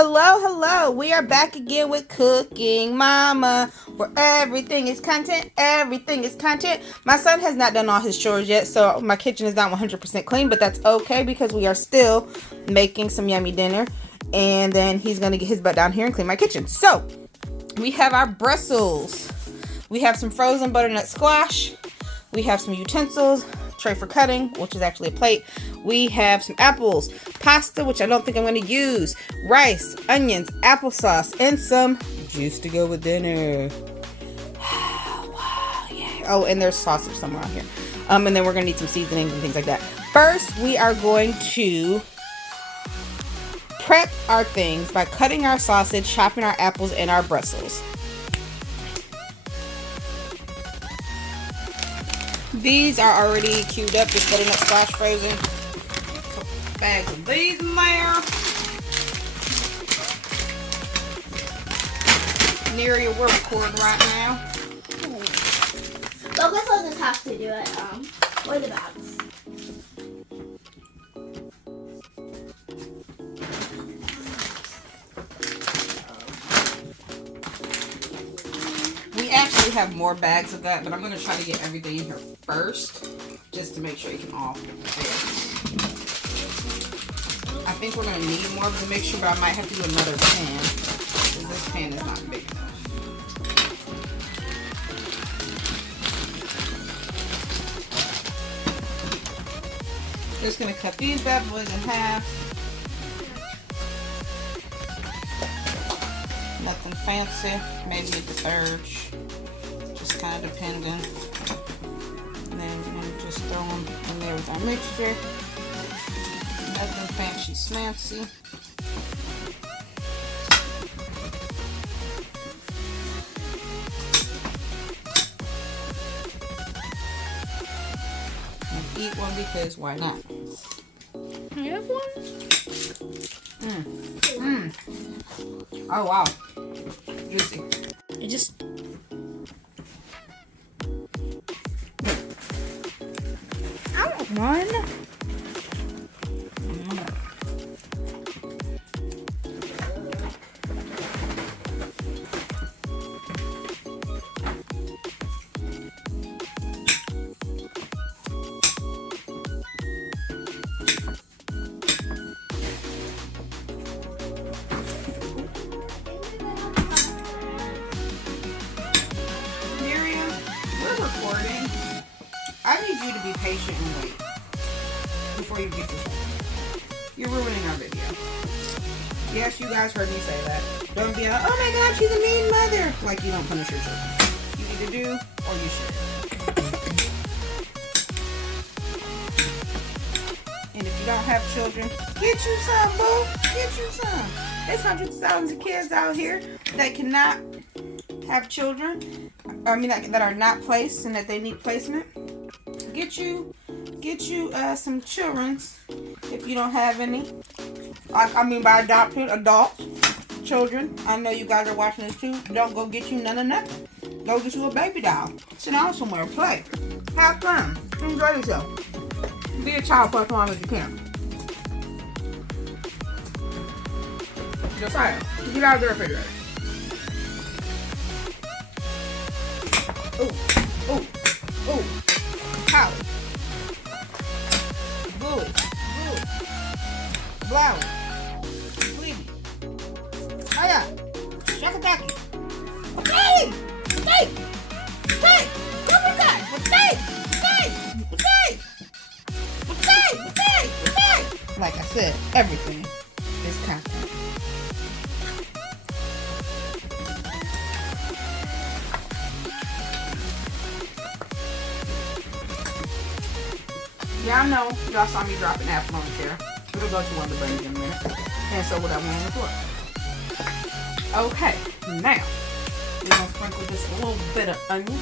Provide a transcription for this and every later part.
Hello. We are back again with Cooking Mama, where everything is content. My son has not done all his chores yet, so my kitchen is not 100% clean, but that's okay because we are still making some yummy dinner. And then he's going to get his butt down here and clean my kitchen. So, we have our Brussels. We have some frozen butternut squash. We have some utensils, tray for cutting, which is actually a plate. We have some apples, pasta, which I don't think I'm going to use, rice, onions, applesauce, and some juice to go with dinner. Wow, yeah. Oh, and there's sausage somewhere on here. And then we're going to need some seasonings and things like that. First, we are going to prep our things by cutting our sausage, chopping our apples, and our Brussels. These are already queued up, just butternut squash frozen. Couple bags of these in there. Neria, we're recording right now. But I guess I'll just have to do it. Where the bags? We actually have more bags of that, but I'm going to try to get everything in here first, just to make sure you can all fit. I think we're going to need more of the mixture, but I might have to do another pan, because this pan is not big enough. Just going to cut these bad boys in half. Nothing fancy, maybe at the third, just kind of depending. And then we'll just throw them in there with our mixture. Nothing fancy smancy. And eat one because why not? Can you have one? Oh wow, juicy. It just... I want one. Recording. I need you to be patient and wait before you get this one. You're ruining our video. Yes, you guys heard me say that. Don't be like, oh my god, she's a mean mother. Like you don't punish your children. You either do or you should. And if you don't have children, get you some, boo. Get you some. There's hundreds of thousands of kids out here that cannot have children. I mean, that are not placed and that they need placement. Get you some children's if you don't have any. I mean, by adopted adults, children. I know you guys are watching this too. Don't go get you none of nothing. Go get you a baby doll. Sit down somewhere, play, have fun, enjoy yourself. Be a child for as long as you can. Josiah, get out of the refrigerator. Oh, Holly, Bluey, Blowy, Sleepy, Hiya, Shakataki, Hey, come with that, Like I said, everything is content. Yeah, I know. Y'all saw me drop an apple on the chair. It'll go to one of the bunnies in a minute. And so will that one on the floor. Okay, now we're going to sprinkle just a little bit of onion.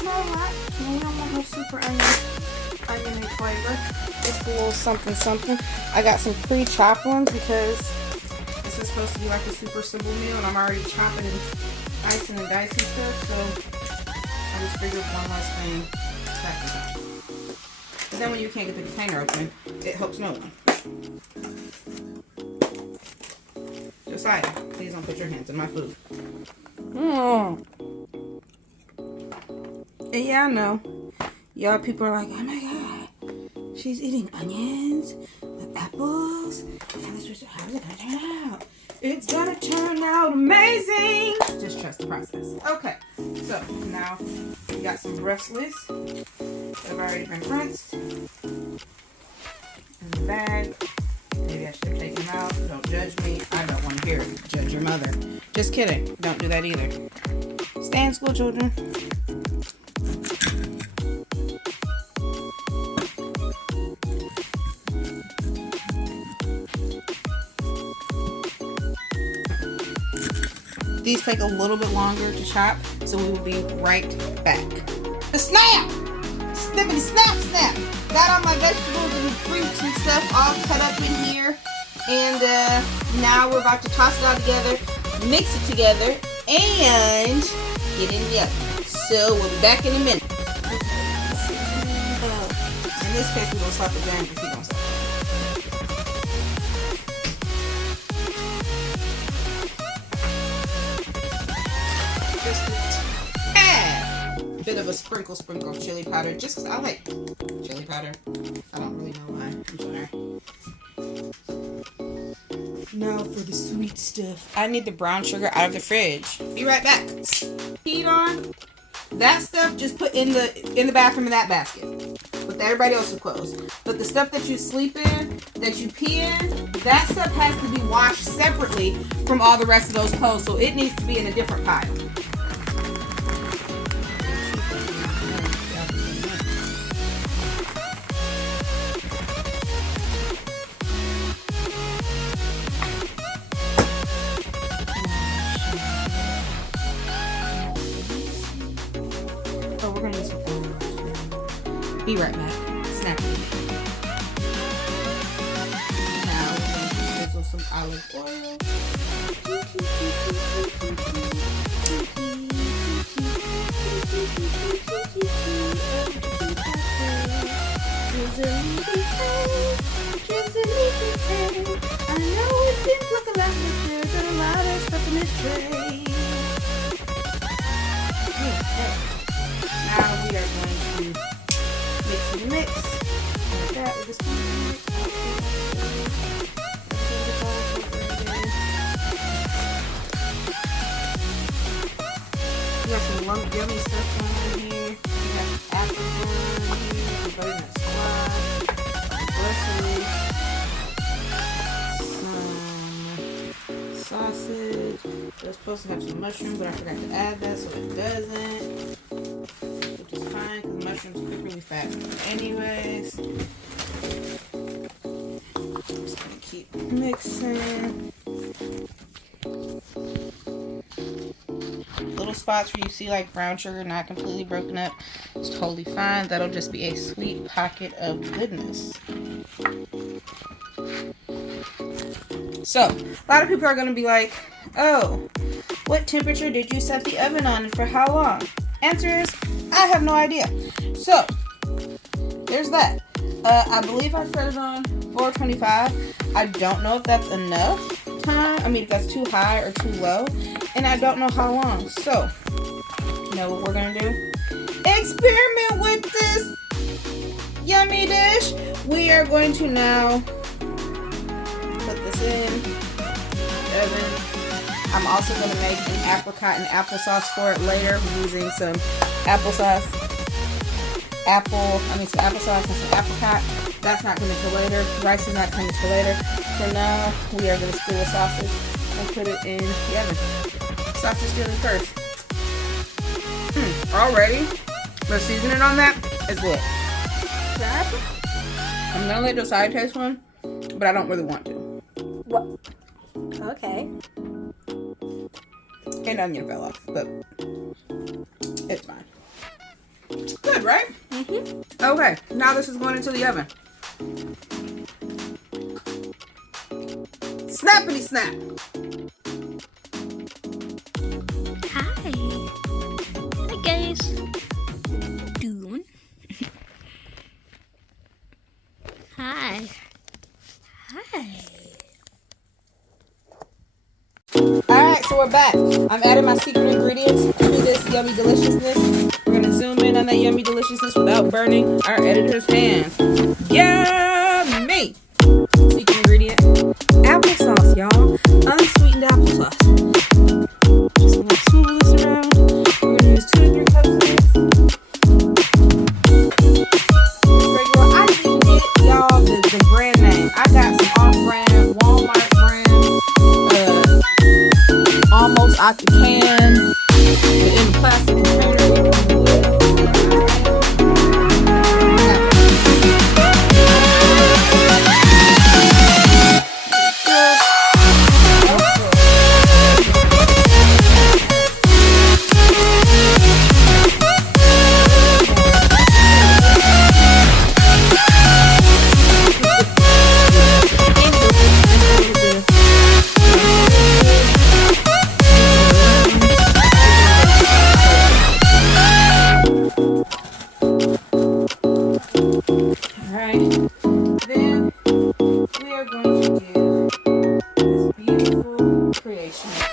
Alright, we don't want no super oniony flavor. Just a little something. I got some pre-chopped ones because this is supposed to be like a super simple meal, and I'm already chopping and dicing and dicing stuff, so I just figured one less thing. Because then when you can't get the container open, it helps no one. Josiah, please don't put your hands in my food. Mm. And yeah, I know. Y'all people are like, oh my god, she's eating onions with apples. How's it gonna turn out? It's gonna turn out amazing. Just trust the process. Okay, so now we got some brustless that have already been rinsed in the bag. Maybe I should have taken them out. Don't judge me. I don't want to hear it. Judge your mother. Just kidding. Don't do that either. Stay in school, children. These take a little bit longer to chop, so we will be right back. The snap! Snippity snap snap! Got all my vegetables and fruits and stuff all cut up in here. And now we're about to toss it all together, mix it together, and get in the oven. So we'll be back in a minute. In this case, we're going to slap it down because he don't stop. Just a tad bit of a sprinkle of chili powder, just because I like chili powder. I don't really know why. I'm sorry. Now for the sweet stuff. I need the brown sugar out of the fridge. Be right back. Heat on. That stuff just put in the bathroom in that basket with everybody else's clothes. But the stuff that you sleep in, that you pee in, that stuff has to be washed separately from all the rest of those clothes. So it needs to be in a different pile. We're gonna use some oil. Be right back. Snap it. Now we're gonna drizzle some olive oil. I know it seems like a lot, but there's a lot of stuff in this tray. Now we are going to mix and mix. Like that with the spoon. We got some yummy stuff going on here. We got apple bun here, some butternut squash, some sausage. It was supposed to have some mushrooms, but I forgot to add that, so it doesn't. Which is fine, because mushrooms cook really fast anyways. Just gonna keep mixing. Little spots where you see like brown sugar not completely broken up, it's totally fine. That'll just be a sweet pocket of goodness. So, a lot of people are going to be like, oh, what temperature did you set the oven on and for how long? Answer is, I have no idea. So, there's that. I believe I set it on 425. I don't know if that's enough time. I mean, if that's too high or too low. And I don't know how long. So, you know what we're going to do? Experiment with this yummy dish. We are going to now put this in the oven. I'm also going to make an apricot and applesauce for it later using some applesauce. Some applesauce and some apricot. That's not coming till later. Rice is not coming till later. For now, we are going to stew a sausage and put it in the oven. Sausage stewing first. Already, the seasoning on that is lit. I'm going to let Josiah taste one, but I don't really want to. What? Okay. An onion fell off, but it's fine. Good, right? Mm-hmm. Okay, now this is going into the oven. Snappity snap! Hi guys. Doing? Hi. Hi. Alright, so we're back. I'm adding my secret ingredients to this yummy deliciousness. We're gonna zoom in on that yummy deliciousness without burning our editor's hands. Yummy! Secret ingredient, applesauce, y'all. Unsweetened applesauce. Just gonna swivel this around. We're gonna use 2 to 3 cups of this. Regular, I didn't get y'all the brand name. I got some off-brand, Walmart brand, almost out the can, but in the plastic container.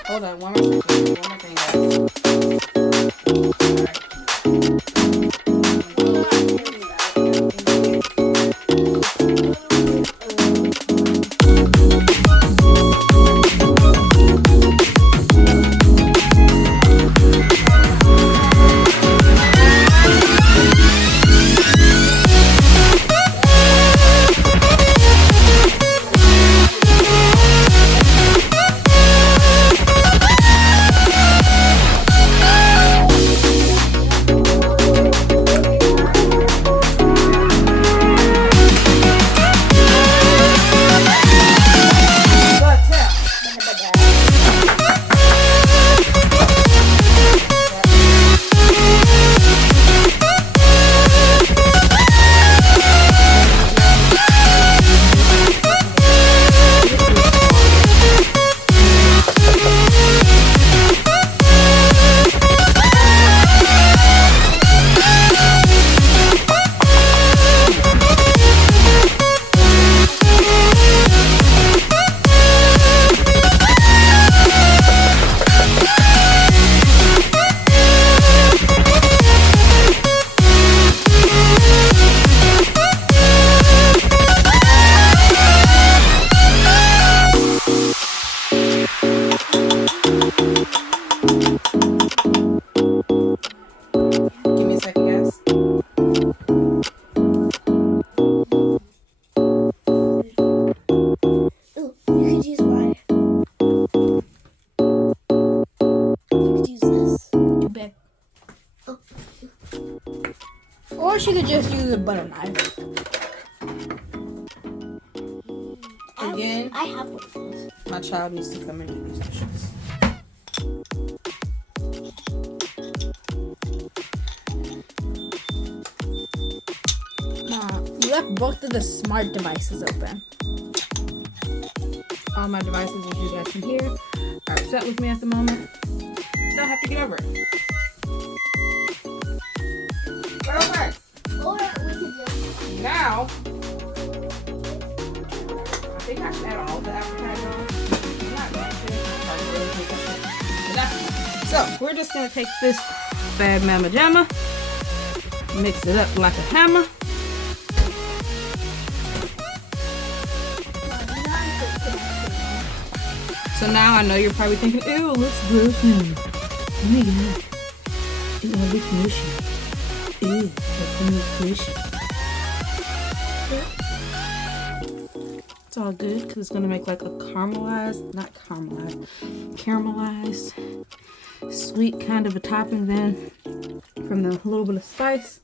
Hold on, one more thing, guys. Or she could just use a butter knife. Again, I have one of those. My child needs to come and do these dishes. Mom, you left both of the smart devices open. All my devices, as you guys can hear, are upset with me at the moment. Don't have to get over it. Okay. Or we could just. Now, I think I should add all the appetizer on. I'm not going to. So, we're just going to take this bad mama jamma, mix it up like a hammer. So now I know you're probably thinking, ew, it looks gross now. Oh my god. Ew, it looks mushy. Ew, it looks mushy. It's all good because it's going to make like a caramelized, sweet kind of a topping then from the little bit of spice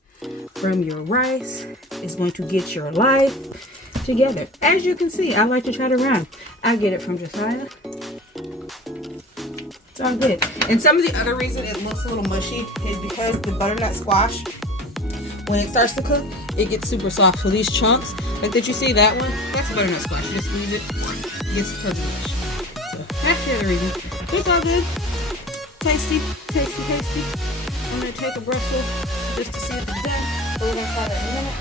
from your rice is going to get your life together. As you can see, I like to try to rhyme. I get it from Josiah. It's all good. And some of the other reason it looks a little mushy is because the butternut squash, when it starts to cook, it gets super soft. So these chunks, like that you see, that one, that's butternut squash. You just squeeze it, it gets totally mushy. So that's the other reason. But it's all good. Tasty, tasty, tasty. I'm gonna take a brushful just to see if it's done. But we're gonna try that in a minute.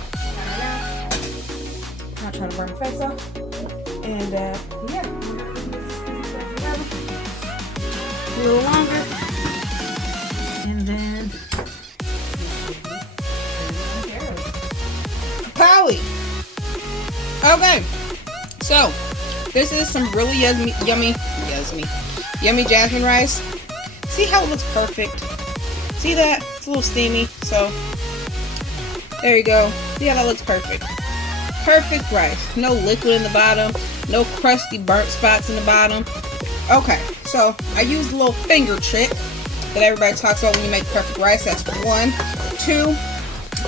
Not trying to burn the face off. And yeah, we're gonna do this together. a little longer. And then Powie. Okay, so this is some really yummy jasmine rice. See how it looks perfect? See that? It's a little steamy, so there you go. See how that looks perfect? Perfect rice. No liquid in the bottom, no crusty burnt spots in the bottom. Okay, so I used a little finger trick that everybody talks about when you make perfect rice. That's 1. 2,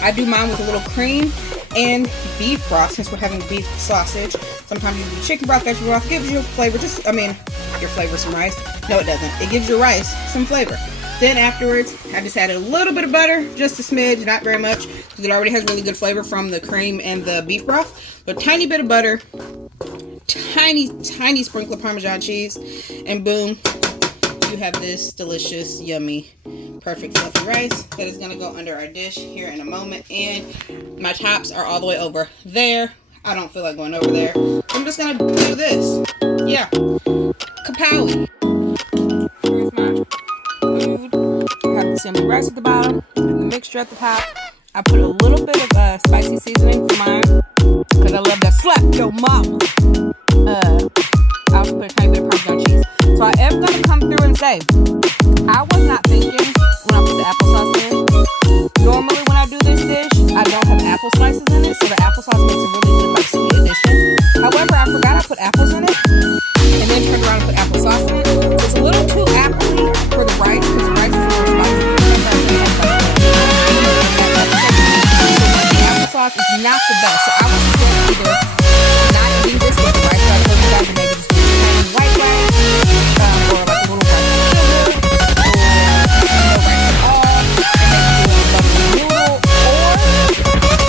I do mine with a little cream and beef broth, since we're having beef sausage. Sometimes you do chicken broth, vegetable broth. Gives you flavor. Your flavor some rice. No, it doesn't. It gives your rice some flavor. Then afterwards, I just added a little bit of butter, just a smidge, not very much, because it already has really good flavor from the cream and the beef broth. So a tiny bit of butter, tiny sprinkle of Parmesan cheese, and boom, you have this delicious, yummy, perfect fluffy rice that is going to go under our dish here in a moment. And my tops are all the way over there. I don't feel like going over there. I'm just going to do this. Yeah. Kapowie. Here's my food. I have the yummy rice at the bottom and the mixture at the top. I put a little bit of spicy seasoning for mine because I love that slap yo mama. I also put a tiny bit of Parmesan cheese. So I am going to come through and say, I was not thinking when I put the applesauce in. Normally when I do this dish, I don't have apple slices in it, so the applesauce makes a really good like sweet addition. However, I forgot I put apples in it, and then turned around and put applesauce in it. It's a little too appley for the rice, because the rice is more spicy. The applesauce is not the best, so I would suggest either not eating this with the rice, so I told you guys to maybe just do white rice, or like a little rice with sugar, or no rice at all, and maybe do a butter noodle, or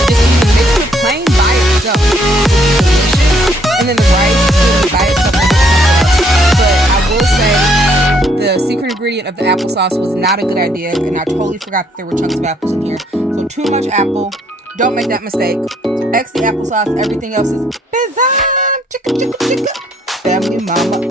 just even mix it plain by itself. It would be delicious, and then the rice really by itself. But I will say the secret ingredient of the applesauce was not a good idea, and I totally forgot that there were chunks of apples in here. So too much apple. Don't make that mistake. So X the applesauce. Everything else is bizarre. Chicka, chicka, chicka. Family mama.